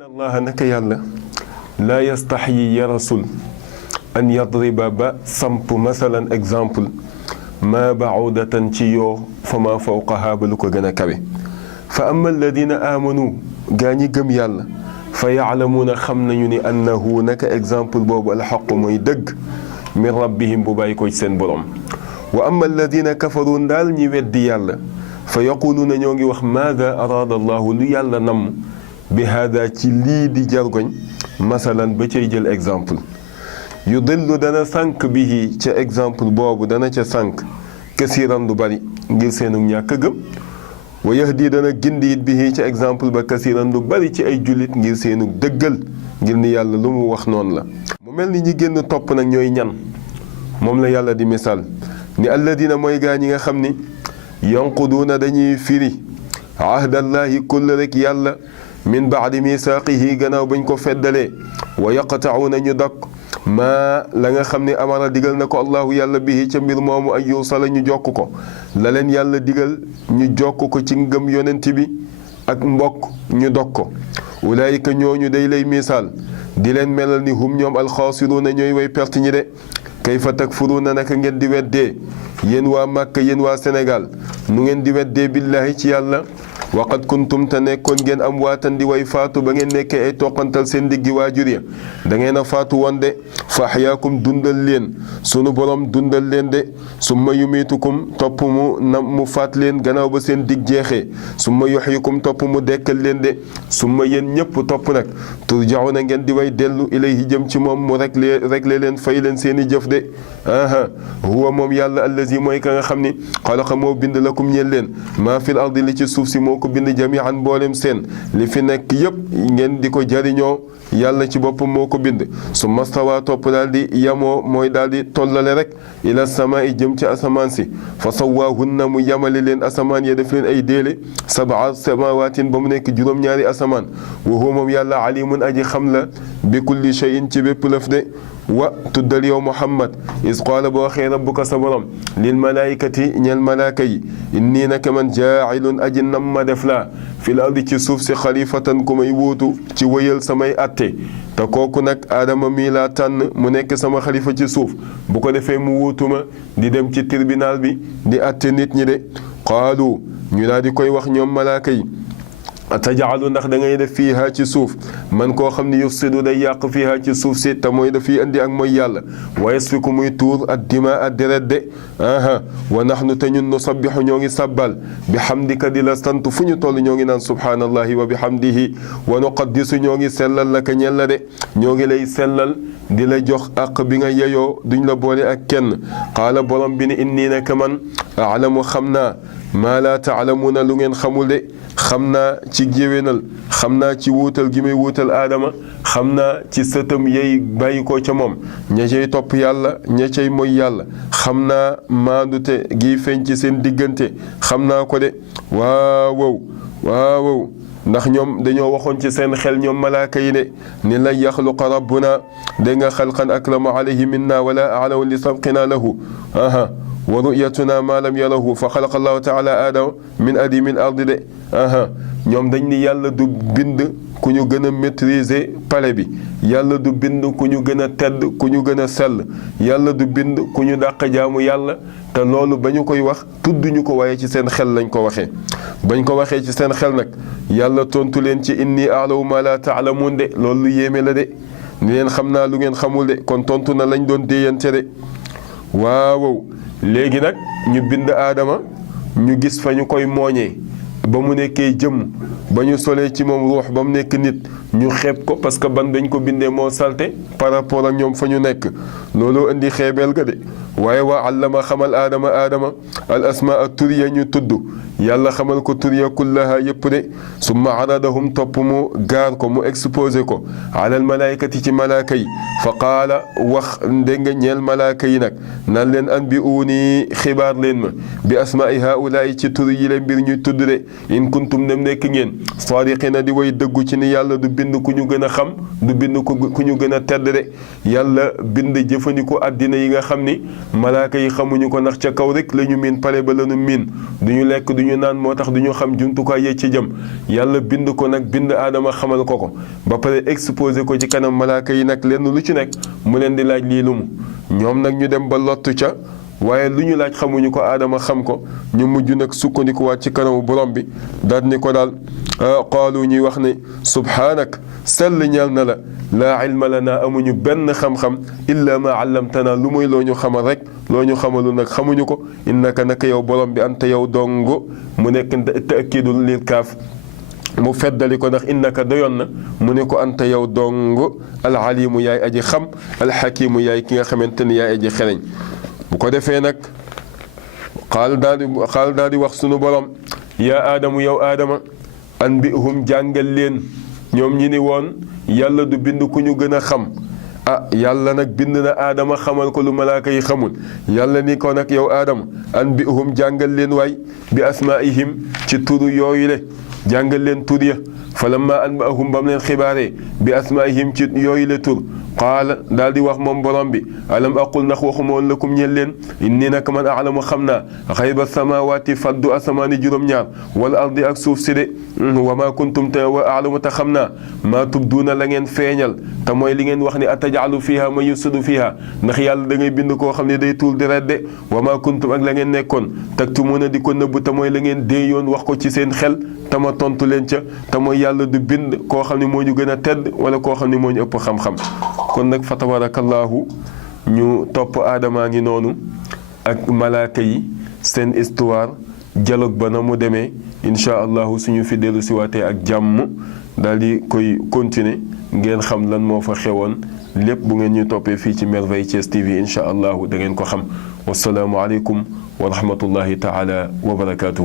Allah naka yàlla laa yastaxyi ya rasul an yadriba ba samp masalan exemple ma baudatan ci yoo fa ma fawqaha ba lu ko gën a kawe fa ama alladina amanu gaa ñi gëm yàlla fa yaalamuuna xam nañu ni annahu naka exemple boobu alxaqu mooy dëgg min rabbihim bu bàyyi ko ci seen borom wa ama alladina kafaru ndaal ñi weddi yàlla fa yaquluuna ñoo ngi wax maada araada allahu lu yàlla namm bi hada ci lii di jargoñ masalan ba cay jël exemple yu dillu dana sànq bihi ca exemple boobu dana ca sànq kasiran lu bari ngir seenu ñàkk gëm wa yahdi dana gindi it bihi ca exemple ba kasiran lu bari ci ay jullit ngir seenu dëggal ngir ni yàlla lu mu wax noonu la mu mel ni ñi génn topp nag ñooy ñan moom la yàlla di misaal ni alladina mooy gaa ñi nga xam ni yanquduuna dañuy firi ahdallahi kull rek yàlla min baadi misaaqihi gannaaw bañ ko feddalee wa yaqta'uuna ñu dog maa la nga xam ne amara digal na ko allahu yàlla bihi ca mbir moomu ay yuusala ñu jokk ko la leen yàlla digal ñu jokk ko ci ngëm yonent bi ak mbokk ñu dog ko ulaayika ñooñu day lay misaal di leen melal ni hum ñoom alxaasiruuna ñooy way perte ñi de kayfa takfuruuna naka ngeen di weddee yéen waa Màkka yéen waa Sénégal nu ngeen di weddee billaahi ci yàlla waqad kuntum te nekkoon ngeen am waatan di way faatu ba ngeen nekkee ay toqantal seen diggi waajur ya da ngeen a faatu woon de fa axyaakum dundal leen sunu borom dundal leen de summa yumiitukum topp mu faat leen gannaaw ba seen dig jeexee summa yuxyikum topp mu dekkal leen de summa yéen ñëpp topp nag turjauna ngeen di way dellu ilayhi jëm ci moom mu réglé leen fay leen seeni jëf de aha huwa moom yàlla allazi mooy ka nga xam ni xalaqa moo bind lakum ñeel leen maa fil ardi li ci suuf si moo ko bind jami'an mboolem seen li fi nekk yépp ngeen di ko jariñoo yàlla ci boppam moo ko bind su mastawa topp daal di yamoo mooy daal di tollale rek ila samaa i jëm ci asamaan si fa sawwaahunna mu yamale leen asamaan ya def leen ay déele sab'a samawaatin ba mu nekk juróom-ñaari asamaan wa huwa moom yàlla alimun aji xam la bi kulli shay'in ci bépp lëf de wa tuddal yow Muhammad is qaala boo waxee rabbuka sa borom lil malaayikati ñeel malaaka yi inni naka man jaa'ilun aji nam ma def laa fil ardi ci suuf si xalifatan ku may wuutu ci wëyal samay atte te kooku nag aadama mii laa tànn mu nekk sama xalifa ci suuf bu ko defee mu wuutu ma di dem ci tribunal bi di atte nit ñi de qaalu ñu daal di koy wax ñoom malaaka yi atajaalu ndax da ngay def fiiha ci suuf man koo xam ne yufsidu day yàq fiiha ci suuf si te mooy daf fiy indi ak mooy yàlla wa yasfiku muy tuur ad dima ad deret de aha wa nahnu te ñun nusabbihu ñoo ngi sabbal bi hamdika di la sant fu ñu toll ñoo ngi naan subhaanallahi wa bi hamdihi wa nuqaddisu ñoo ngi sellal la ka ñel la de ñoo ngi lay sellal di la jox ak bi nga yeyoo duñ la boole ak kenn qaala borom bi ne inni naka man aalamu xam naa maa laa taalamuuna lu ngeen xamul de xam naa ci jéwénal xam naa ci wuutal gi may wuutal aadama xam naa ci sëtam yey bàyyi ko ca moom ña cay topp yàlla ña cay moy yàlla xam naa maandute gi feeñ ci seen diggante xam naa ko de waaw ndax ñoom dañoo waxoon ci seen xel ñoom malaaka yi de ni lan yaxluqa rabbuna da nga xalqan akrama alayhi minna wala alaw li sabqina lahu aha wa ru'yatuna ma lam yarahu fa xalaqa allahu taala aadama min adimil ardi de aha ñoom dañ ni yàlla du bind ku ñu gën a maîtriser pale bi yàlla du bind ku ñu gën a tedd ku ñu gën a sell yàlla du bind ku ñu dàq jaamu yàlla te loolu ba ñu koy wax tudduñu ko waaye ci seen xel lañ ko waxee bañ ko waxee ci seen xel nag yàlla tontu leen ci inni a'lamu ma la ta'lamun de loolu lu yéeme la de ni leen xam naa lu ngeen xamul de kon tontu na lañ doon déyante de waaw léegi nag ñu bind aadama ñu gis fa ñu koy mooñee ba mu nekkee jëmm ba ñu solee ci moom ruux ba mu nekk nit ñu xeeb ko parce que ban dañ ko bindee moo salte par rapport ak ñoom fa ñu nekk looloo indi xeebeel ga de waaye waa allama xamal aadama al asmaa tur ya ñu tudd yàlla xamal ko tur ya kullaha yëpp de summa aradahum topp mu gaar ko mu exposé ko alal malaayikati ci malaaka yi fa qaala wax ndég nga ñeel malaaka yi nag nan leen an bi uuni xibaar leen ma bi asmaai haulaay ci tur yi leen mbir ñuy tudd de in kuntum dem nekk ngeen saadiqina di way dëggu ci ni yàlla du bind ku ñu gën a xam du bind ku ñu gën a tedd de yàlla bind jëfandikoo àddina yi nga xam ni malaaka yi xamuñu ko ndax ca kaw rek la ñu miin pale ba la ñu miin du ñu lekk du ñu naan moo tax du ñu xam jumtukaay yee ci jëm yàlla bind ko nag bind aadama xamal ko ko ba pare exposé ko ci kanam malaaka yi nag lenn lu ci nekk mu leen di laaj lii lu mu ñoom nag ñu dem ba lottu ca waaye lu ñu laaj xamuñu ko aadama xam ko ñu mujj nag sukkandikuwaat ci kanamu borom bi daal ni ko daal qaalu ñuy wax ne subhaanak sell ñeel na la laa ilma lana amuñu benn xam-xam illa ma allamtana lu muy loo ñu xamal rek loo ñu xamalu nag xamuñu ko innaka naka yow borom bi anta yow dong mu nekk taakidul lil kaaf mu feddali ko ndax innaka doyoon na mu ne ko anta yow dong alalimu yaay aji xam alxakimu yaay ki nga xamante ni yaay aji xereñ bu ko defee nag xaal daal di wax sunu borom yaa aadamu yow aadama anbihum jàngal leen ñoom ñi ni woon yàlla du bind ku ñu gën a xam yàlla nag bind na aadama xamal ko lu malaaka yi xamul yàlla ni ko nag yow aadama anbihum jàngal leen waay bi asmaihim ci turu yooyu le jàngal leen tur ya falamma anbahum bam leen xibaaree bi asmaihim ci yooyu le tur qaala daal di wax moom borom bi alam aqul ndax waxuma woon lakum ñeel leen inni nag man alamu xam naa xayba samawaati faddu asamaani juróom-ñaar wal ardi ak suuf si de wa ma kuntum te wa alamu te xam naa maa tubduuna la ngeen feeñal te mooy li ngeen wax ni atajalu fiha man yufsidu fiha ndax yàlla da ngay bind koo xam ne day tuur di redde wa ma kuntum ak la ngeen nekkoon taktumuuna di ko nëbb te mooy la ngeen déeyoon wax ko ci seen xel te ma tontu leen ca te mooy yàlla du bind koo xam ne moo ñu gën a tedd wala koo xam ne moo ñu ëpp xam-xam kon nag fa tabarakallahu ñu topp aadamaa ngi noonu ak malaaka yi seen histoire dialogue ba na mu demee incha allahu suñu fi dellu si waatee ak jàmm daal di koy continuer ngeen xam lan moo fa xewoon lépp bu ngeen ñu toppee fii ci Merveille Thiès TV incha allahu da ngeen ko xam wasalaamu aleykum wa rahmatullahi taala wa barakaatu.